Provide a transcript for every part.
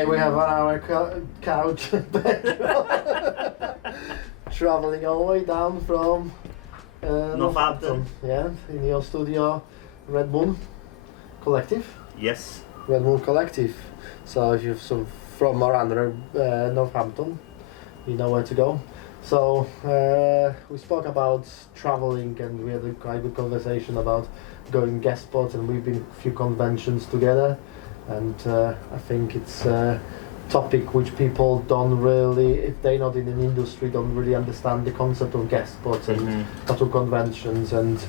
today we have on our couch Pedro, traveling all the way down from Northampton. Yeah, in your studio, Red Moon Collective. Yes. Red Moon Collective. So if you're from around Northampton, you know where to go. So we spoke about traveling, and we had a quite good conversation about going guest spots, and we've been a few conventions together, and I think it's a topic which people don't really, if they're not in an industry, don't really understand the concept of guest spots and tattoo conventions and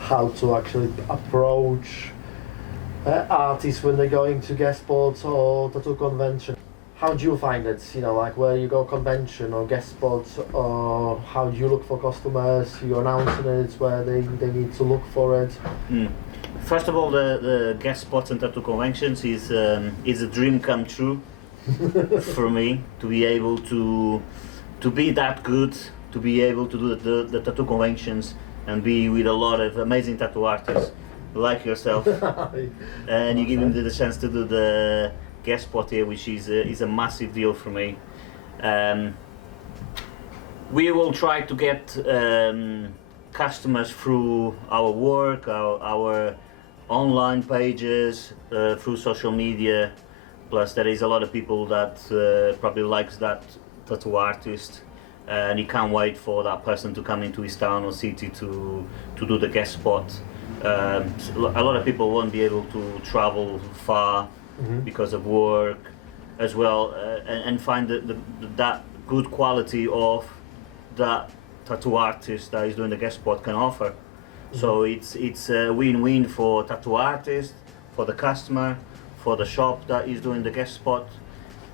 how to actually approach artists when they're going to guest spots or tattoo convention. How do you find it? You know, like where you go convention or guest spots, or how do you look for customers? You announcing it where they need to look for it. First of all, the guest spots and tattoo conventions is a dream come true for me, to be able to be that good, to be able to do the tattoo conventions and be with a lot of amazing tattoo artists like yourself, and you give them the chance to do the guest spot here, which is a massive deal for me. We will try to get customers through our work, our online pages, through social media. Plus there is a lot of people that probably likes that tattoo artist, and he can't wait for that person to come into his town or city to do the guest spot. A lot of people won't be able to travel far because of work as well, and find that good quality of that tattoo artist that is doing the guest spot can offer. So it's a win-win for tattoo artist, for the customer, for the shop that is doing the guest spot,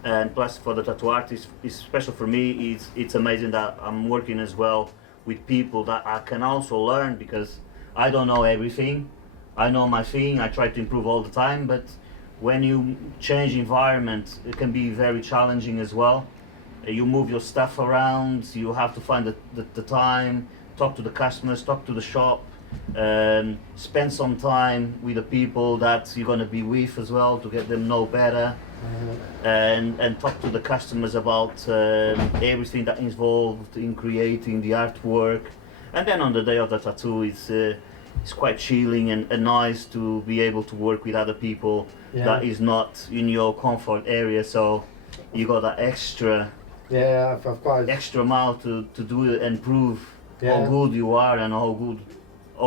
and plus for the tattoo artist. Especially for me, it's amazing that I'm working as well with people that I can also learn, because I don't know everything. I know my thing, I try to improve all the time, but when you change environment, it can be very challenging as well. You move your stuff around, you have to find the time, talk to the customers, talk to the shop, spend some time with the people that you're going to be with as well, to get them know better, and talk to the customers about everything that is involved in creating the artwork. And then on the day of the tattoo, it's quite chilling and nice to be able to work with other people that is not in your comfort area, so you got that extra extra mile to do it and prove how good you are and how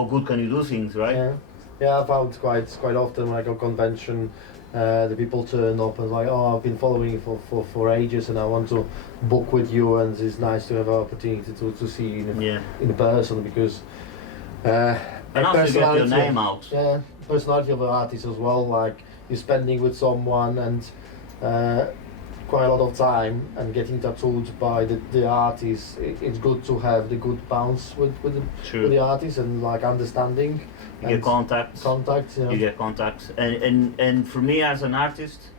good can you do things, right? I found quite often when I go convention, the people turn up and like, oh, I've been following you for ages and I want to book with you, and it's nice to have an opportunity to see you in person, because and also get your name out. Yeah, personality of the artist as well, like you're spending with someone and quite a lot of time and getting tattooed by the artist. It's good to have the good bounce with the artist, and like understanding. You get contacts. You get contacts, and for me as an artist,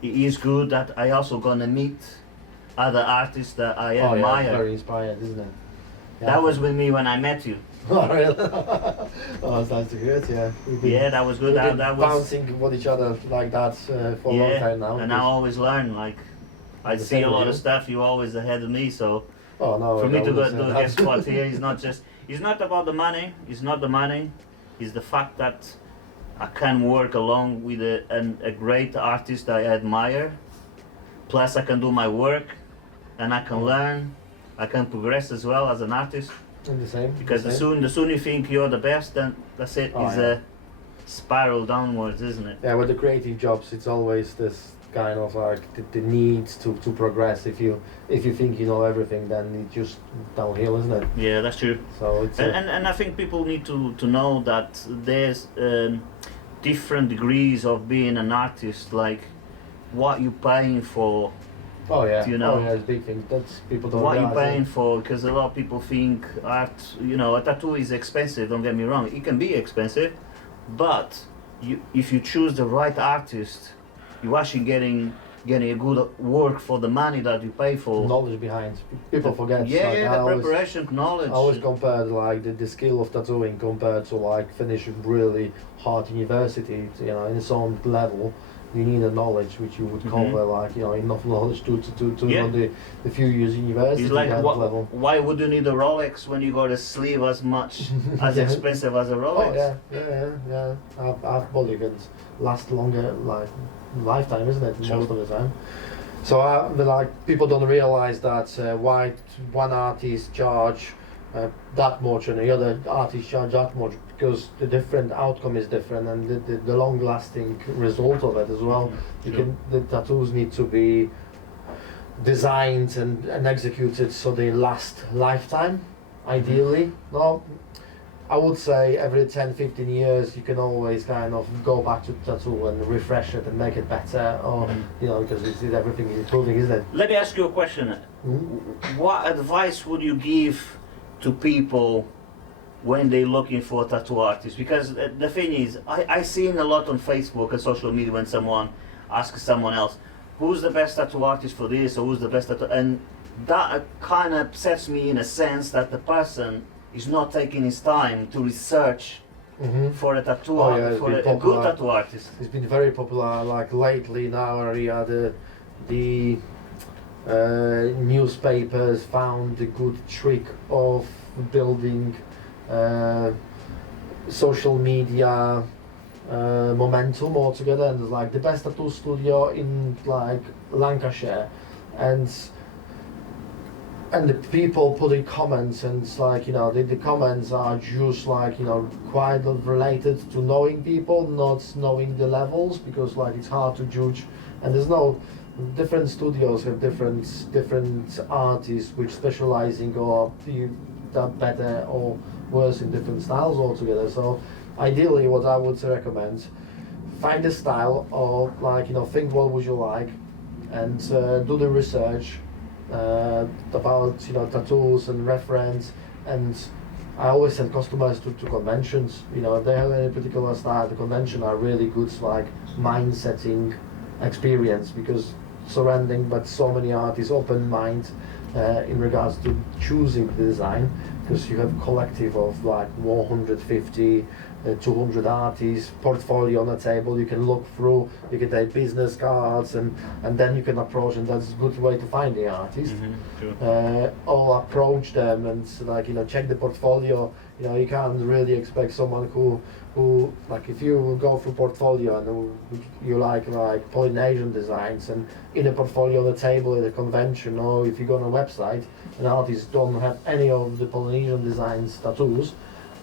it is good that I also gonna meet other artists that I admire. Very inspired, isn't it? That was with me when I met you. Oh, really? Oh, it's nice to hear it, that was good. That was bouncing with each other like that for a long time now. And I always learn, like, I see a lot of stuff, you're always ahead of me, so for me to go do a guest spot here is it's not about the money, it's not the money, it's the fact that I can work along with a great artist I admire, plus I can do my work, and I can learn, I can progress as well as an artist. And the same. Because the soon you think you're the best, then that's it. It's a spiral downwards, isn't it? Yeah, with the creative jobs, it's always this kind of like the need to progress. If you think you know everything, then it's just downhill, isn't it? Yeah, that's true. So it's and I think people need to know that there's different degrees of being an artist. Like what you're paying for. Oh yeah, you know, it's big thing. That's people don't what realize. You're paying for, because a lot of people think art, a tattoo is expensive. Don't get me wrong, it can be expensive, but if you choose the right artist, you're actually getting a good work for the money that you pay for. Knowledge behind. People forget. The preparation, knowledge. I always compared like the skill of tattooing compared to like finishing really hard university, in its own level. you need a knowledge which you would cover, like, you know, enough knowledge to Yeah. run the few years university It's like, kind of level. why would you need a Rolex when you got a sleeve as much as Yeah. expensive as a Rolex? Oh yeah. I've polygons last longer, like lifetime, isn't it? Sure. Most of the time. So like people don't realize that why one artist charge that much and the other artist charge that much, because the different outcome is different, and the long lasting result of it as well. The tattoos need to be designed and executed so they last lifetime, ideally. No, I would say every 10-15 years you can always kind of go back to tattoo and refresh it and make it better, or you know, because everything is improving, isn't it? Let me ask you a question. What advice would you give to people when they're looking for a tattoo artist? Because the thing is, I seen a lot on Facebook and social media when someone asks someone else, who's the best tattoo artist for this, or who's the best tattoo, and that kind of upsets me in a sense that the person is not taking his time to research for a tattoo for a good tattoo artist. It's been very popular, like lately in our area. The newspapers found the good trick of building social media momentum altogether, and it's like the best tattoo studio in like Lancashire, and the people putting comments, and it's like, you know, the comments are just like, you know, quite related to knowing people, not knowing the levels, because like it's hard to judge, and there's no different studios have different artists which specializing or that better or worse in different styles altogether. So ideally what I would recommend, find a style, or like, you know, think what would you like, and do the research about, you know, tattoos and reference. And I always send customers to conventions, you know, if they have any particular style. The convention are really good, like mind setting experience, because surrounding but so many artists, open mind in regards to choosing the design, because you have collective of like 150 200 artists, portfolio on the table, you can look through, you can take business cards, and then you can approach, and that's a good way to find the artist. Or approach them and, like, you know, check the portfolio. You know, you can't really expect someone who like, if you go through portfolio and you like Polynesian designs, and in a portfolio on the table at a convention, or if you go on a website, an artist don't have any of the Polynesian designs tattoos,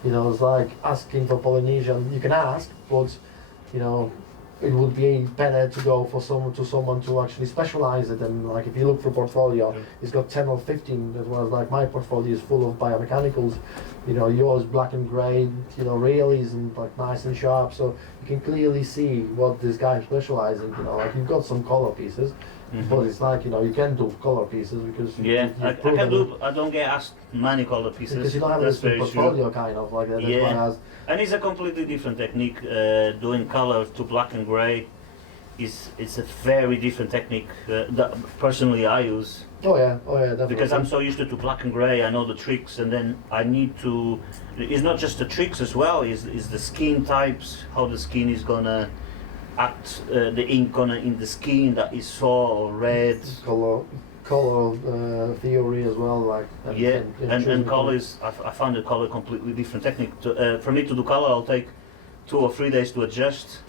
you know, it's like asking for Polynesian. You can ask, but, you know, it would be better to go for someone to actually specialize it. And like, if you look for portfolio, it's got 10 or 15, as well as like my portfolio is full of biomechanicals. You know, yours black and grey, you know, realism, like nice and sharp, so you can clearly see what this guy specializing. You know, like, you've got some color pieces, but it's like, you know, you can do color pieces because I can do. I don't get asked many color pieces. Because you don't have That's this very portfolio true. kind of like that. Yeah. That's why I was, And it's a completely different technique. Doing color to black and grey it's a very different technique that personally I use. oh yeah, definitely. Because I'm so used to black and grey, I know the tricks, and then I need to. It's not just the tricks as well. Is the skin types, how the skin is gonna act, the ink gonna in the skin that is so red. color theory as well, like. And color is. I found the color completely different technique. For me to do color, I'll take 2 or 3 days to adjust.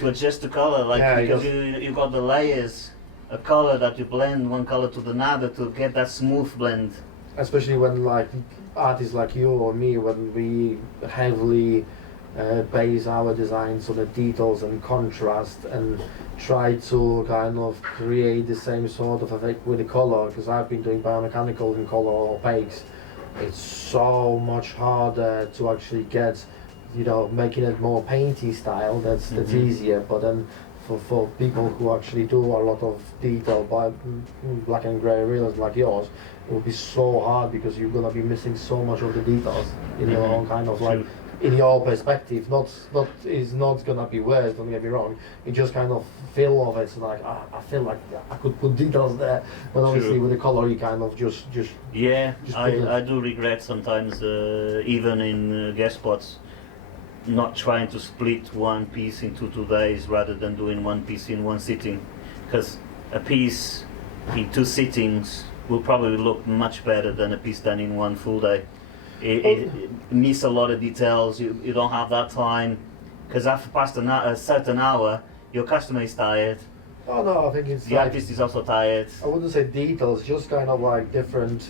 To adjust the color, like, Yeah, because you got the layers, a color that you blend one color to another to get that smooth blend. Especially when, like, artists like you or me, when we heavily base our designs on the details and contrast, and try to kind of create the same sort of effect with the color, because I've been doing biomechanical and color opaques. It's so much harder to actually get, you know, making it more painty style. That's easier, but then for people who actually do a lot of detail by black and grey realism like yours, it will be so hard, because you're gonna be missing so much of the details in your own kind of, like, in your perspective. It's not gonna be worse, don't get me wrong, you just kind of feel of it, so like, I feel like I could put details there, but obviously with the color you kind of just I do regret sometimes, even in guest spots, not trying to split one piece into 2 days rather than doing one piece in one sitting, because a piece in 2 sittings will probably look much better than a piece done in one full day. It miss a lot of details. You don't have that time, because after past a certain hour, your customer is tired. Oh no, I think it's The artist is also tired. I wouldn't say details, just kind of like different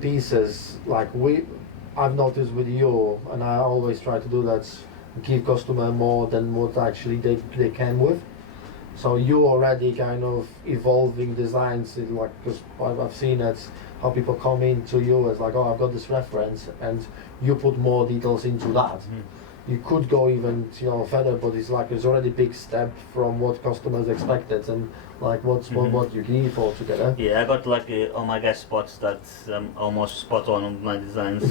pieces. Like I've noticed with you, and I always try to do that, give customer more than what actually they can with. So you already kind of evolving designs, like, because I've seen it, how people come into you as like, oh, I've got this reference, and you put more details into that. You could go even further, but it's like it's already big step from what customers expected and like what you need altogether. Yeah, I got like on my guest spots that almost spot on my designs.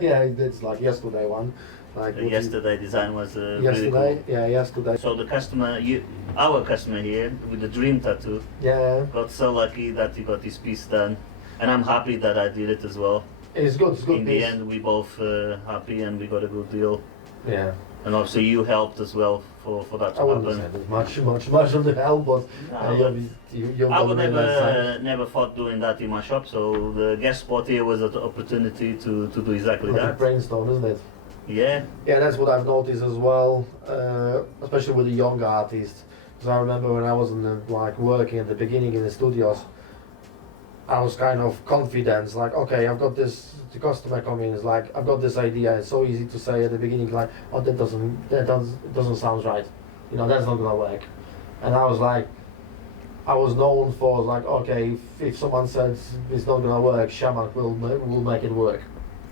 Yeah, it's like yesterday one. Like The yesterday design was yesterday, really cool. yeah, yesterday. So the customer, our customer here with the dream tattoo, Yeah, got so lucky that he got his piece done, and I'm happy that I did it as well. it's good. It's good. In the end, we both happy and we got a good deal. Yeah, And obviously you helped as well for that I to wouldn't happen. say there's much of the help, but No, you've I done would a really nice side. never thought doing that in my shop, so the guest spot here was an opportunity to do exactly Like a that. brainstorm, isn't it? Yeah, Yeah, that's what I've noticed as well, especially with the younger artists. Because I remember when I was working at the beginning in the studios, I was kind of confident, like, okay, I've got this. The customer coming is like, I've got this idea. It's so easy to say at the beginning, like, oh, that doesn't sound right. That's not gonna work. And I was like, I was known for like, okay, if someone says it's not gonna work, Shamack will make it work.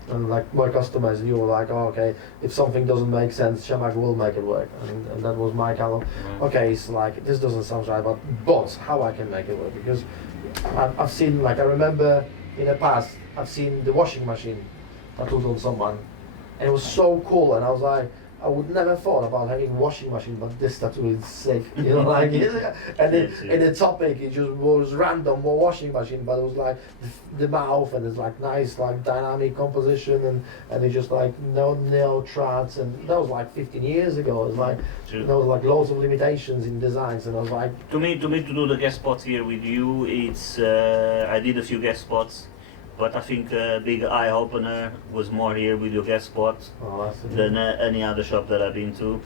And like my customers knew, like, oh, okay, if something doesn't make sense, Shamack will make it work. And that was my kind of, okay, it's like, this doesn't sound right, but how I can make it work? Because I've seen, like, I remember in the past, I've seen the washing machine tattooed on someone, and it was so cool, and I was like, I would never thought about having washing machine, but this tattoo is sick, like, and the topic, it just was random, washing machine, but it was like the mouth, and it's like nice, like dynamic composition, and it's just like no trats, and that was like 15 years ago. It's like there was like loads of limitations in designs, and I was like, to me to do the guest spots here with you, it's I did a few guest spots, but I think a big eye opener was more here with your guest spots than any other shop that I've been to.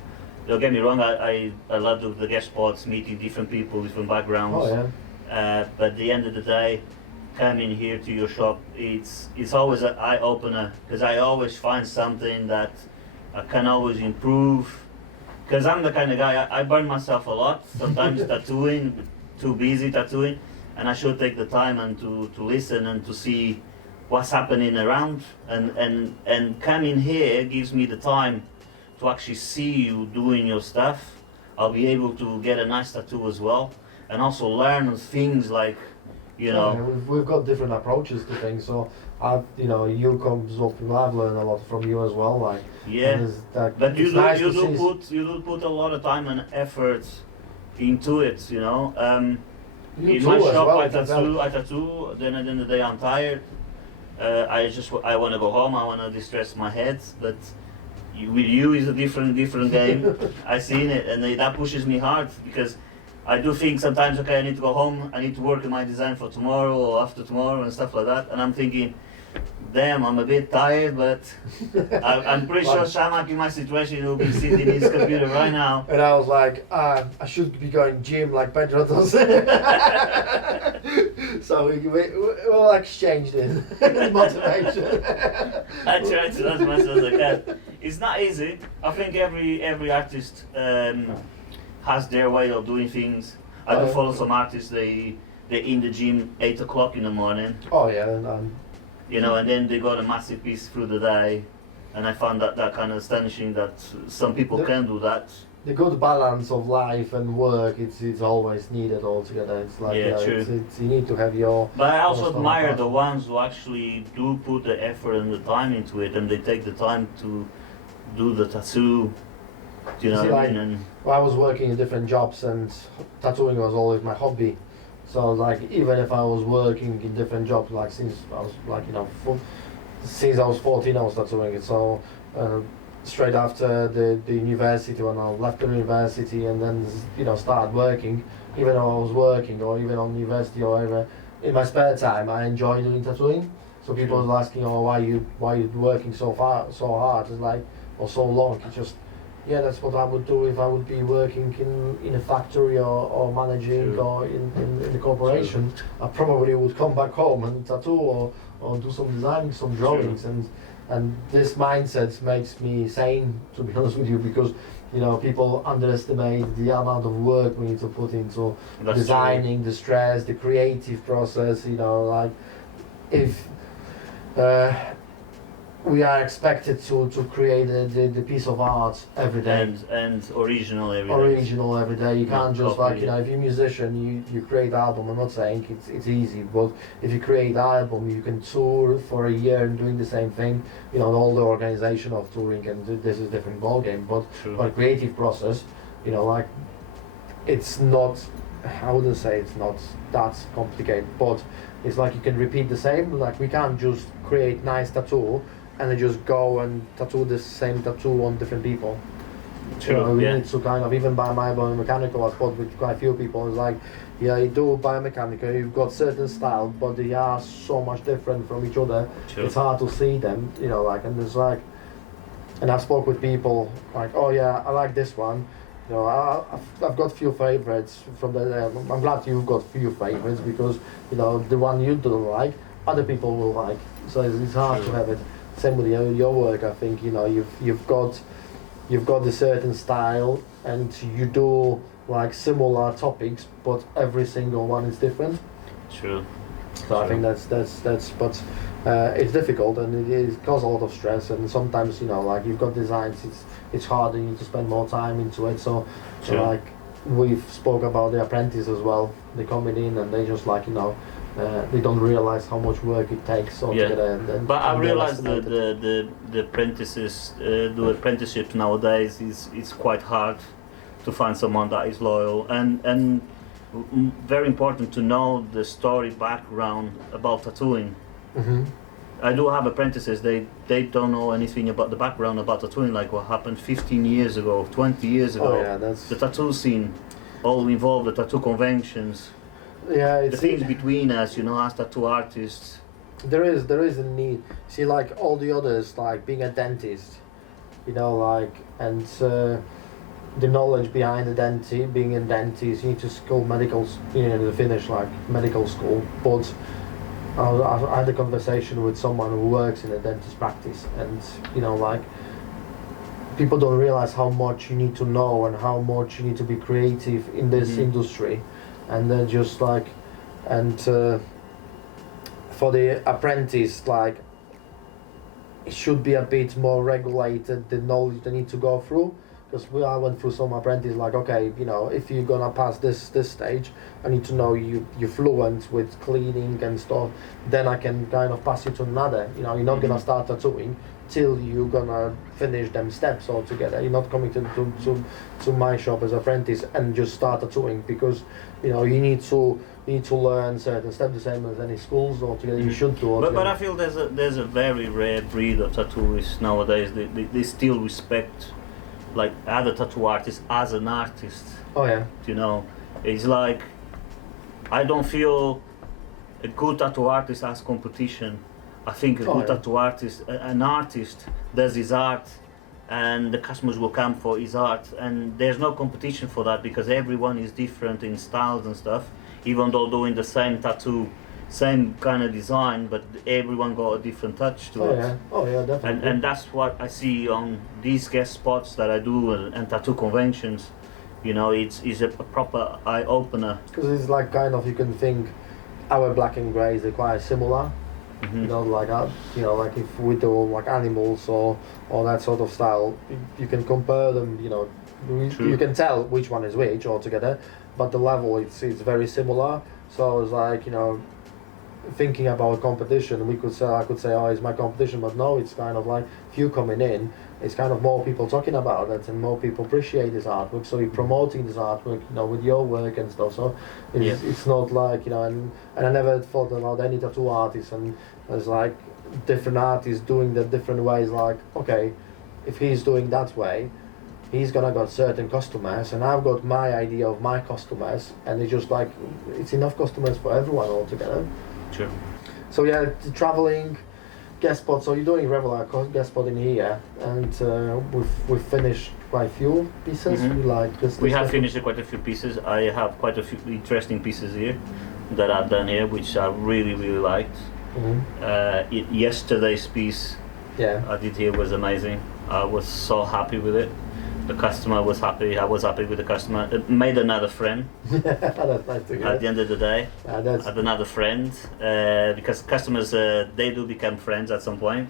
Don't get me wrong, I love the guest spots, meeting different people, different backgrounds. oh yeah. But at the end of the day, coming here to your shop, it's always an eye opener, because I always find something that I can always improve. Because I'm the kind of guy, I burn myself a lot, sometimes tattooing, too busy tattooing, and I should take the time and to listen and to see what's happening around, and coming here gives me the time to actually see you doing your stuff. I'll be able to get a nice tattoo as well, and also learn things like, Yeah, we've got different approaches to things, so you comes up, I've learned a lot from you as well, like. Yeah, but you nice do put a lot of time and effort into it, You in too my as shop, well, I tattoo. Then at the end of the day, I'm tired. I want to go home. I want to distress my head. But with you is a different game. I seen it, and that pushes me hard, because I do think sometimes, okay, I need to go home. I need to work on my design for tomorrow or after tomorrow and stuff like that. And I'm thinking, damn, I'm a bit tired, but I'm pretty sure Shamack in my situation will be sitting in his computer right now. And I was like, I should be going gym like Pedro does. So we'll exchange this motivation. I try to as much as I can. It's not easy. I think every artist has their way of doing things. I do follow some artists. They're in the gym 8 o'clock in the morning. Oh yeah, and then they got a massive piece through the day, and I found that kind of astonishing that some people can do that. The good balance of life and work, it's always needed altogether. It's like, true. You need to have your. But I also admire the ones who actually do put the effort and the time into it, and they take the time to do the tattoo. Do you know what I mean? And I was working in different jobs, and tattooing was always my hobby. So like, even if I was working in different jobs, like since I was like since I was 14, I was tattooing it. So straight after the university, when I left the university and then started working, even though I was working or even on university or whatever, in my spare time I enjoy doing tattooing. So people Sure. was asking, oh, why you working so hard, it's like, or so long. It's just, yeah, that's what I would do if I would be working in a factory or managing Sure. or in the corporation. I probably would come back home and tattoo or do some designing, some drawings, Sure. and this mindset makes me sane, to be honest with you, because people underestimate the amount of work we need to put into That's designing, the stress, the creative process. Like if we are expected to create the piece of art every day. and original every day. Original every day. You can't just copy. if you're a musician, you create album. I'm not saying it's easy, but if you create album, you can tour for a year and doing the same thing. All the organization of touring, and this is a different ball game. But True. creative process, like it's not. I wouldn't say it's not that complicated, but it's like you can repeat the same. Like we can't just create nice tattoo and then just go and tattoo the same tattoo on different people. True. We Yeah. need to kind of, even by my biomechanical, I spot with quite a few people, it's like, yeah, you do biomechanical, you've got certain style, but they are so much different from each other. True. It's hard to see them, and it's like, and I've spoke with people like, oh yeah, I like this one. I've got few favorites from the. I'm glad you've got few favorites because the one you don't like, other people will like. So it's hard to Sure. have it. Same with your work. I think you've got a certain style and you do like similar topics, but every single one is different. True. So I think that's but it's difficult and it causes a lot of stress, and sometimes like you've got designs, it's hard and you need to spend more time into it. So Sure. like we've spoke about the apprentice as well. They coming in and they just like they don't realize how much work it takes altogether. And But I and realized underestimate it. the apprentices, the apprenticeships nowadays is quite hard to find someone that is loyal and very important to know the story background about tattooing. Mhm. I do have apprentices, they don't know anything about the background about tattooing, like what happened 15 years ago, 20 years ago. Oh yeah, that's The tattoo scene, all involved, the tattoo conventions, yeah. the It's things between us, as tattoo artists. there is a need. See, like all the others, like being a dentist, and the knowledge behind being a dentist, you need to school medicals, to finish like medical school. But I had a conversation with someone who works in a dentist practice, and like people don't realize how much you need to know and how much you need to be creative in this Mhm. industry, and then just like, and for the apprentice, like it should be a bit more regulated, the knowledge they need to go through. Because I went through some apprentice, like, okay, if you're gonna pass this stage, I need to know you're fluent with cleaning and stuff. Then I can kind of pass you to another. You're not gonna Mhm. start tattooing till you're gonna finish them steps altogether. You're not coming to my shop as apprentice and just start tattooing, because you need to learn certain steps, the same as any schools altogether. You Mhm. should do But altogether. I feel there's a very rare breed of tattooists nowadays. They still respect like other tattoo artists as an artist. Oh yeah. It's like I don't feel a good tattoo artist as competition. I think a Oh, good yeah. tattoo artist, an artist does his art, and the customers will come for his art, and there's no competition for that because everyone is different in styles and stuff. Even though doing the same tattoo, same kind of design, but everyone got a different touch to Oh it. yeah. Oh yeah, definitely. And that's what I see on these guest spots that I do and tattoo conventions. It's a proper eye opener. Because it's like kind of, you can think our black and greys are quite similar. Mhm. Like like if we do like animals or that sort of style, you can compare them. True. You can tell which one is which altogether, but the level it's very similar. So it's like thinking about competition, I could say, oh, it's my competition, but no, it's kind of like if you coming in, it's kind of more people talking about it and more people appreciate this artwork. So you're promoting this artwork, with your work and stuff. So it's not like and I never thought about any tattoo artist, and there's like different artists doing that different ways. Like okay, if he's doing that way, he's gonna got certain customers, and I've got my idea of my customers, and it's just like it's enough customers for everyone altogether. Sure. So yeah, traveling, guest spot. So you're doing regular guest spotting here, and we've finished quite a few pieces. Mhm. We like this. We have finished quite a few pieces. I have quite a few interesting pieces here that I've done here, which I really liked. Yesterday's piece Yeah. I did here was amazing. I was so happy with it. The customer was happy. I was happy with the customer. It made another friend. That's nice to hear. At the end of the day. That's Had another friend because customers they do become friends at some point.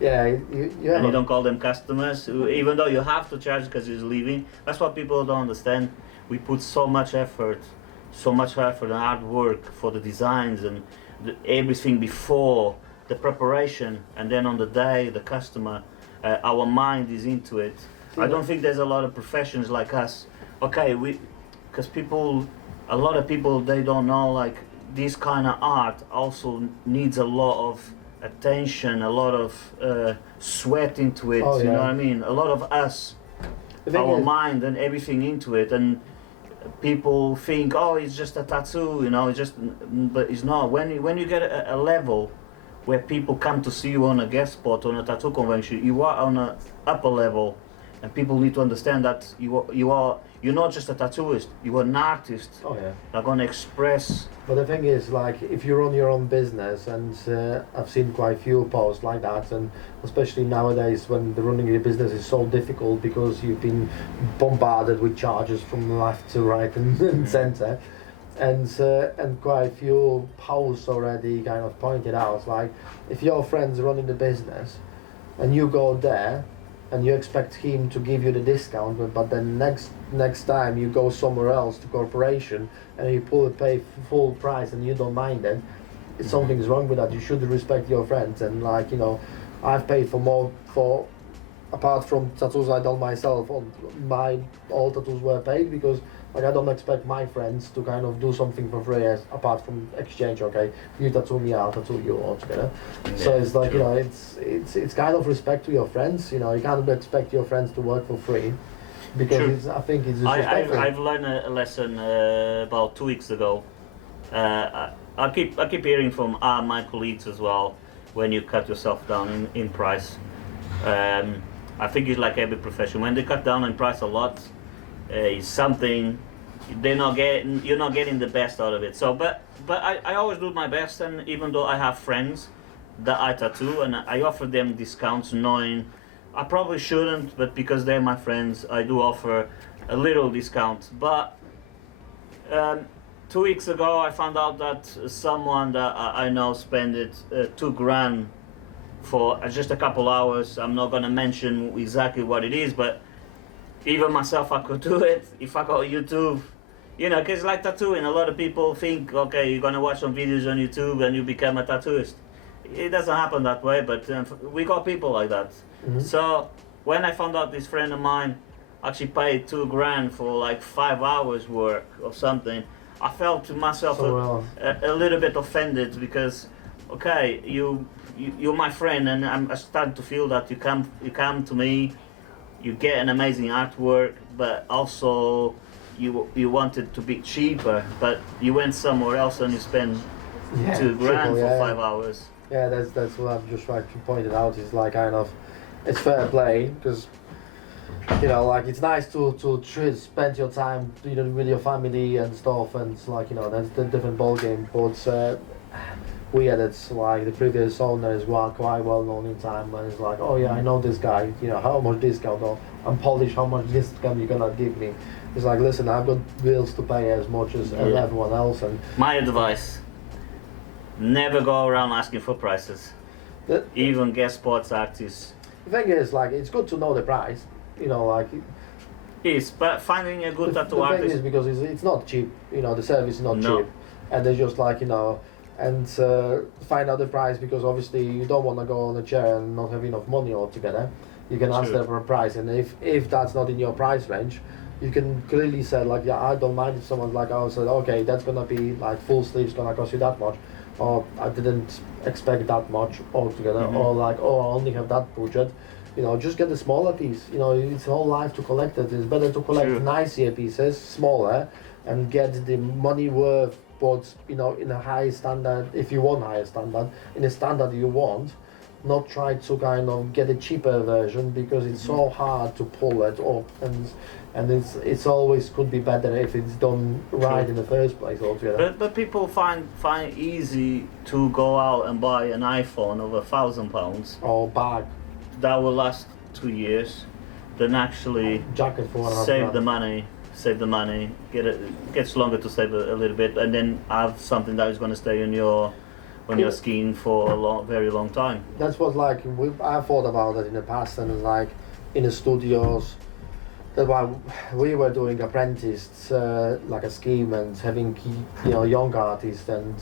yeah. You have And you don't call them customers, even though you have to charge because he's leaving. That's what people don't understand. We put so much effort and hard work for the designs and everything before the preparation, and then on the day, the customer, our mind is into it. I don't think there's a lot of professions like us. Okay, because a lot of people, they don't know, like, this kind of art also needs a lot of attention, a lot of sweat into it. Oh, You know yeah. what I mean? A lot of us, The thing our is- mind and everything into it, and people think, oh, it's just a tattoo, you know, but it's not. When you get a level where people come to see you on a guest spot on a tattoo convention, you are on a upper level, and people need to understand that you're not just a tattooist, you are an artist. Oh yeah. They're gonna express. But the thing is, like, if you run your own business, and I've seen quite a few posts like that, and especially nowadays when the running your business is so difficult because you've been bombarded with charges from left to right and centre, and quite a few posts already kind of pointed out, like, if your friend's running the business, and you go there, and you expect him to give you the discount, but then next time you go somewhere else to corporation and you pay full price and you don't mind it, something's wrong with that. You should respect your friends, and, like, you know, I've paid for more for apart from tattoos I done myself. All tattoos were paid because, like, I don't expect my friends to kind of do something for free apart from exchange. Okay, you tattoo me, I'll tattoo you altogether. So it's like, you know, it's kind of respect to your friends. You know, you can't expect your friends to work for free because I think it's disrespectful. I've learned a lesson about 2 weeks ago. I keep hearing from my colleagues as well. When you cut yourself down in price, I think it's like every profession. When they cut down in price a lot, it's something you're not getting the best out of it. So, but I always do my best, and even though I have friends that I tattoo, and I offer them discounts, knowing I probably shouldn't, but because they're my friends, I do offer a little discount. But 2 weeks ago, I found out that someone that I know spent $2,000 for just a couple hours. I'm not gonna mention exactly what it is, but even myself, I could do it if I go to YouTube. You know, because like tattooing, a lot of people think, okay, you're gonna watch some videos on YouTube and you become a tattooist. It doesn't happen that way, but we got people like that. Mhm. So when I found out this friend of mine actually paid $2,000 for like 5 hours work of something, I felt to myself a little bit offended because, okay, you're my friend, and I'm starting to feel that you come to me, you get an amazing artwork, but also you wanted to be cheaper, but you went somewhere else and you spent $2,000 for 5 hours. Yeah, that's what I've just tried to point it out. Is like, kind of, it's fair play because, you know, like, it's nice to spend your time, you know, with your family and stuff, and it's like, you know, that's the different ball game. But we had it, like, the previous owner is quite well known in time, and it's like, oh yeah, I know this guy, you know, how much discount, or I'm Polish, how much discount you gonna give me? It's like, listen, I've got bills to pay as much as everyone else, and my advice: never go around asking for prices. Even guest spots artists. The thing is, like, it's good to know the price, you know, like. Yes, but finding a good tattoo The thing artist. is, because it's not cheap, you know, the service is not cheap, and they're just like, you know, and find out the price, because obviously you don't want to go on a chair and not have enough money altogether. You can ask them for a price, and if that's not in your price range, you can clearly say, like, yeah, I don't mind if someone's like, oh, said, okay, that's gonna be like full sleeves gonna cost you that much, or I didn't expect that much altogether, Mhm. or like, oh, I only have that budget. You know, just get the smaller piece. You know, it's whole life to collect it. It's better to collect True. nicer pieces, smaller, and get the money worth, but you know, in a high standard. If you want higher standard, in a standard you want, not try to kind of get a cheaper version because it's so hard to pull it up, and it's always could be better if it's done right True. in the first place altogether. But people find it easy to go out and buy an iPhone of £1,000 Or bag, that will last 2 years, than actually jacket for save the money, gets longer to save a little bit, and then have something that is going to stay on your skin for a very long time. That's what like I thought about it in the past, and like in the studios. That's why we were doing apprentice like a scheme and having young artists and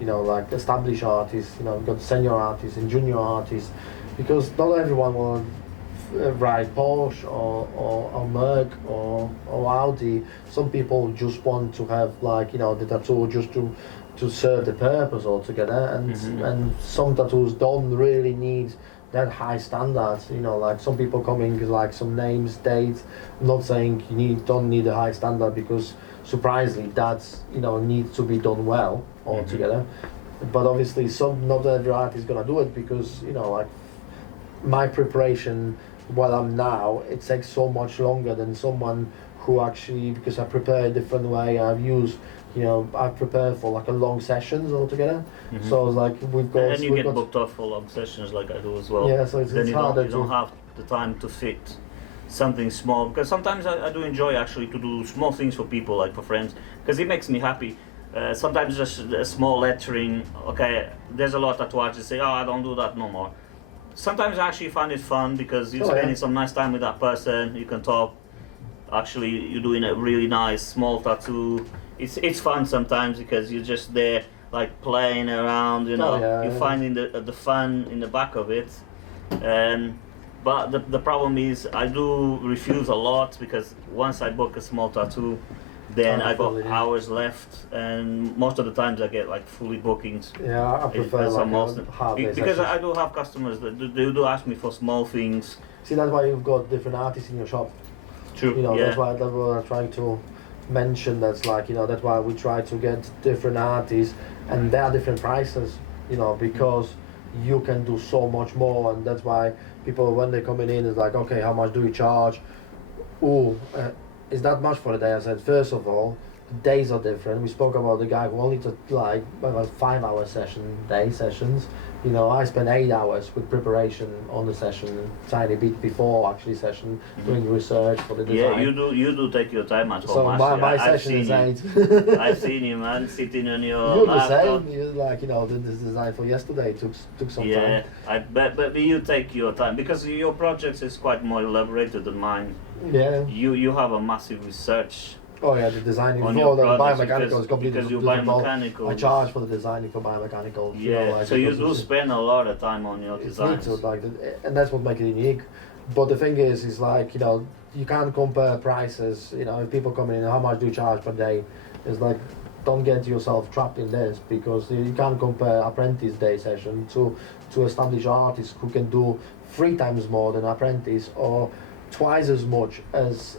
like established artists. You know, we've got senior artists and junior artists, because not everyone will ride Porsche or Merc or Audi. Some people just want to have like the tattoo just to serve the purpose altogether, and some tattoos don't really need that high standards. You know, like some people coming like some names, dates. I'm not saying don't need a high standard, because surprisingly that's needs to be done well altogether. But obviously not every artist is gonna do it, because like my preparation while I'm now, it takes so much longer than someone who actually, because I prepare a different way. I prepare for like a long sessions altogether. So it's like And you get booked off for long sessions like I do as well. Yeah, so it's harder you don't have the time to fit something small, because sometimes I do enjoy actually to do small things for people, like for friends, because it makes me happy. Sometimes just a small lettering. Okay, there's a lot of artists say, oh, I don't do that no more. Sometimes I actually find it fun, because you're spending some nice time with that person, you can talk. Actually, you're doing a really nice small tattoo. It's fun sometimes, because you're just there like playing around, you're finding the fun in the back of it. But the problem is I do refuse a lot, because once I book a small tattoo, then I got hours left, and most of the times I get like fully bookings. Yeah, I prefer like a half day because session. I do have customers that they do ask me for small things. See, that's why you've got different artists in your shop. True. That's what I'm trying to mention. That's like that's why we try to get different artists, and there are different prices. Because you can do so much more, and that's why people, when they're coming in, is like, okay, how much do we charge? Is that much for the day? I said, first of all, the days are different. We spoke about the guy who only took like about 5-hour day sessions. I spent 8 hours with preparation on the session, tiny bit before actually session, doing research for the design. Yeah, you do take your time at home. So my session is 8. I've seen you, man, sitting on your You're laptop. the same. You're like this design for yesterday took some time. Yeah, but you take your time, because your project is quite more elaborated than mine. Yeah. You have a massive research. Oh yeah, the designing on for your the projects, biomechanical is completely because you different. biomechanical. I charge for the designing for biomechanical. Yeah, so you do spend a lot of time on your designs. And that's what makes it unique. But the thing is like you can't compare prices. If people come in, how much do you charge per day? It's like, don't get yourself trapped in this, because you can't compare apprentice day session to established artists who can do 3 times more than apprentice, or twice as much as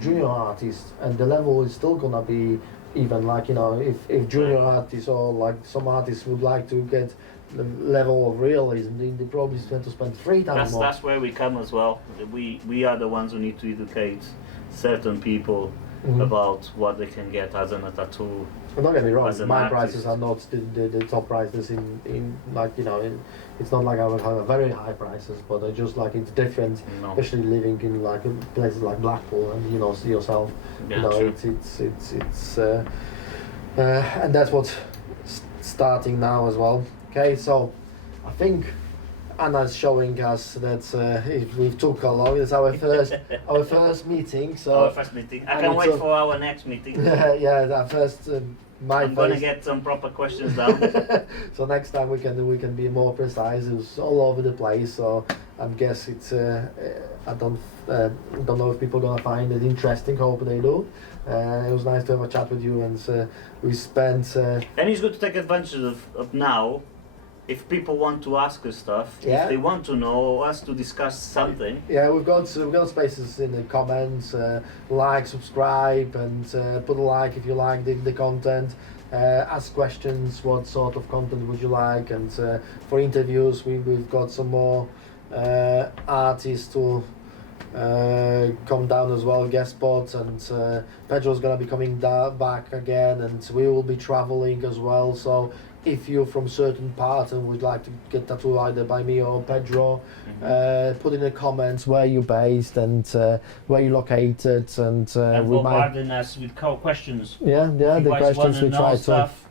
junior artists, and the level is still gonna be even. Like if junior artists, or like some artists would like to get the level of realism, they probably spend 3 times more. That's where we come as well. We are the ones who need to educate certain people about what they can get as a tattoo. But don't get me wrong, my artist. prices are not the top prices in like it's not like I would have very high prices, but I just like it's different, especially living in like places like Blackpool, and see yourself. True. It's and that's what's starting now as well. Okay, so I think Anna's showing us that we've took along. It's our first meeting. So our first meeting. I can't wait for our next meeting. Yeah, that first. I'm gonna get some proper questions down. So next time we can be more precise. It's all over the place. So I guess it's I don't know if people are gonna find it interesting. Hope they do. It was nice to have a chat with you, and we spent. And it's good to take advantage of now. If people want to ask us stuff, Yeah. if they want to know us to discuss something, Yeah, we've got spaces in the comments. Like, subscribe, and put a like if you like the content. Ask questions. What sort of content would you like? And for interviews, we've got some more artists to come down as well, guest spots, and Pedro's gonna be coming back again, and we will be traveling as well. So if you're from certain part and would like to get tattooed either by me or Pedro, put in the comments where you're based and where you're located, and we bombarding us with questions. Yeah, If the you guys questions wanna we know try to stuff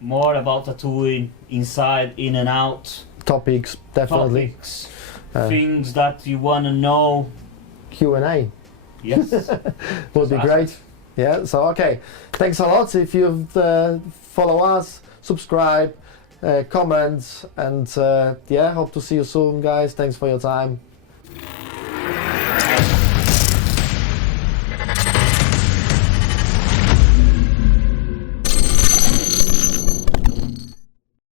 more about tattooing, inside, in and out, topics definitely. topics, things that you wanna know. Q&A Yes. would be Ask. great. Yeah. So okay, thanks a lot. If you follow us, subscribe, comment, and yeah, hope to see you soon, guys. Thanks for your time.